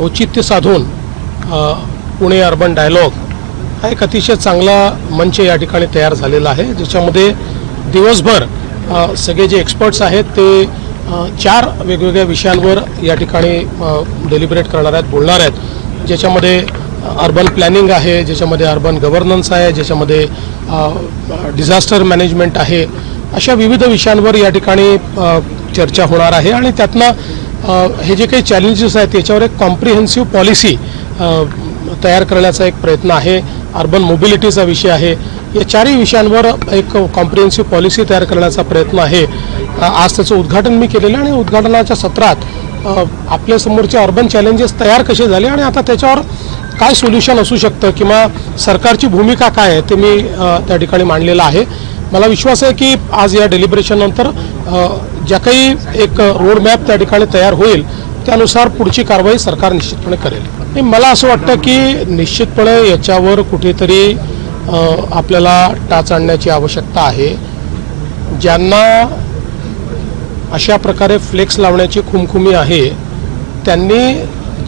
औचित्य साधून Pune urban dialogue हा एक अतिशय चांगला मंच या ठिकाणी तयार झालेला आहे ज्याच्यामध्ये दिवसभर सगळे जे एक्सपर्ट्स आहेत ते चार वेगवेगळ्या विषयांवर या ठिकाणी डेलिबरेट करणार आहेत बोलणार आहेत. ज्याच्यामध्ये अर्बन प्लॅनिंग आहे ज्याच्यामध्ये अर्बन गव्हर्नन्स आहे ज्याच्यामध्ये डिझास्टर मॅनेजमेंट आहे. अशा विविध विषयांवर या ठिकाणी चर्चा होणार आहे. आणि त्यातनं हे जे काही चॅलेंजेस आहेत त्याच्यावर एक कॉम्प्रिहेन्सिव्ह पॉलिसी तयार करण्याचा एक प्रयत्न आहे. अर्बन मोबिलिटीचा विषय आहे. या चारही विषयांवर एक कॉम्प्रिहेन्सिव्ह पॉलिसी तयार करण्याचा प्रयत्न आहे. आज त्याचं उद्घाटन मी केलेलं आहे आणि उद्घाटनाच्या सत्रात आपल्यासमोरचे अर्बन चॅलेंजेस तयार कसे झाले आणि आता त्याच्यावर काय सोल्युशन असू शकतं किंवा सरकारची भूमिका काय आहे ते मी त्या ठिकाणी मांडलेलं आहे. मला विश्वास आहे की आज या डेलिब्रेशननंतर ज्या काही एक रोड मॅप त्या ठिकाणी तयार होईल त्यानुसार पुढची कारवाई सरकार निश्चितपणे करेल. आणि मला असं वाटतं की निश्चितपणे याच्यावर कुठेतरी आपल्याला टाच आणण्याची आवश्यकता आहे. ज्यांना अशा प्रकारे फ्लेक्स लावण्याची खुमखुमी आहे त्यांनी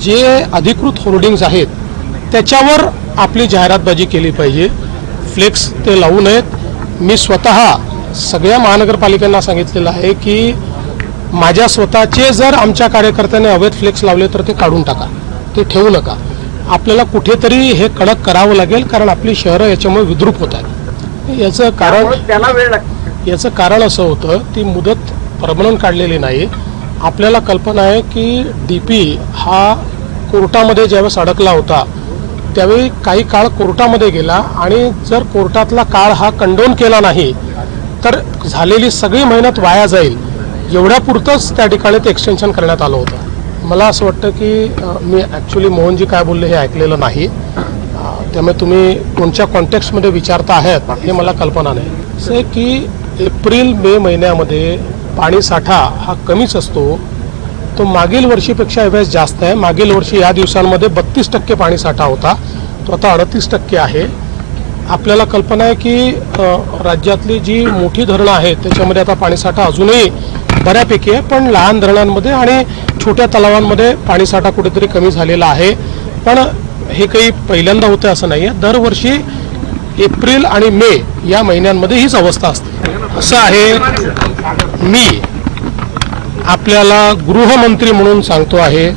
जे अधिकृत होर्डिंग्ज आहेत त्याच्यावर आपली जाहिरातबाजी केली पाहिजे. फ्लेक्स ते लावू नयेत. मी स्वतः सगळ्या महानगरपालिकांना सांगितलेलं आहे की माझ्या स्वतःचे जर आमच्या कार्यकर्त्यांनी अवैध फ्लेक्स लावले तर ते काढून टाका. ते ठेवू नका. आपल्याला कुठेतरी हे कडक करावं लागेल कारण आपली शहरं याच्यामुळे विद्रूप होत आहेत. याचं कारण याचं कारण असं होतं ती मुदत परमनंट काढलेली नाही. आपल्याला कल्पना आहे की डी पी हा कोर्टामध्ये ज्यावेळेस अडकला होता त्यावेळी काही काळ कोर्टामध्ये गेला आणि जर कोर्टातला काळ हा कंडोन केला नाही तर झालेली सगळी मेहनत वाया जाईल. एवढ्यापुरतंच त्या ठिकाणी ते एक्सटेन्शन करण्यात आलं होतं. मला असं वाटतं की मी ॲक्च्युली मोहनजी काय बोलले हे ऐकलेलं नाही. त्यामुळे तुम्ही कोणत्या कॉन्टेक्स्टमध्ये विचारता आहात हे मला कल्पना नाही. असं आहे की एप्रिल मे महिन्यामध्ये पाणी साठा हा कमीच असतो. तो मागील वर्षीपेक्षा एवढ्याच जास्त आहे. मागील वर्षी या दिवसांमध्ये बत्तीस टक्के पाणी साठा होता. तो आता अडतीस टक्के आहे. आपल्याला कल्पना आहे की राज्यातली जी मोठी धरणं आहेत त्याच्यामध्ये आता पाणीसाठा अजूनही बऱ्यापैकी आहे पण लहान धरणांमध्ये आणि छोट्या तलावांमध्ये पाणीसाठा कुठेतरी कमी झालेला आहे. पण हे काही पहिल्यांदा होतं असं नाही आहे दरवर्षी एप्रिल आणि मे या महिन्यांमध्ये हीच अवस्था असते. असं आहे मी आपल्याला गृहमंत्री म्हणून सांगतो आहे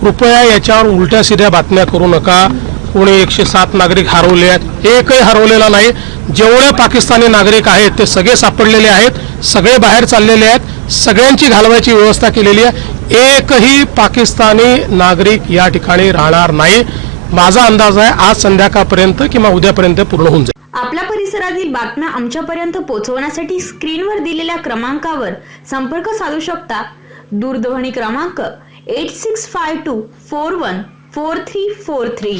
कृपया याच्यावर उलट्या सिध्या बातम्या करू नका. कोणी एकशे सात नागरिक हरवले आहेत. एकही हरवलेला नाही. जेवढे पाकिस्तानी नागरिक आहेत ते सगळे सापडलेले आहेत सगळे बाहेर चाललेले आहेत. सगळ्यांची घालवायची व्यवस्था केलेली आहे. एकही पाकिस्तानी नागरिक या ठिकाणी राहणार नाही. माझा अंदाज आहे आज संध्याकाळपर्यंत किंवा उद्यापर्यंत पूर्ण होऊन जाईल. आपल्या परिसरातील बातम्या आमच्यापर्यंत पोहोचवण्यासाठी स्क्रीनवर दिलेल्या क्रमांकावर संपर्क साधू शकता. दूरध्वनी क्रमांक eight six five two four one four three four three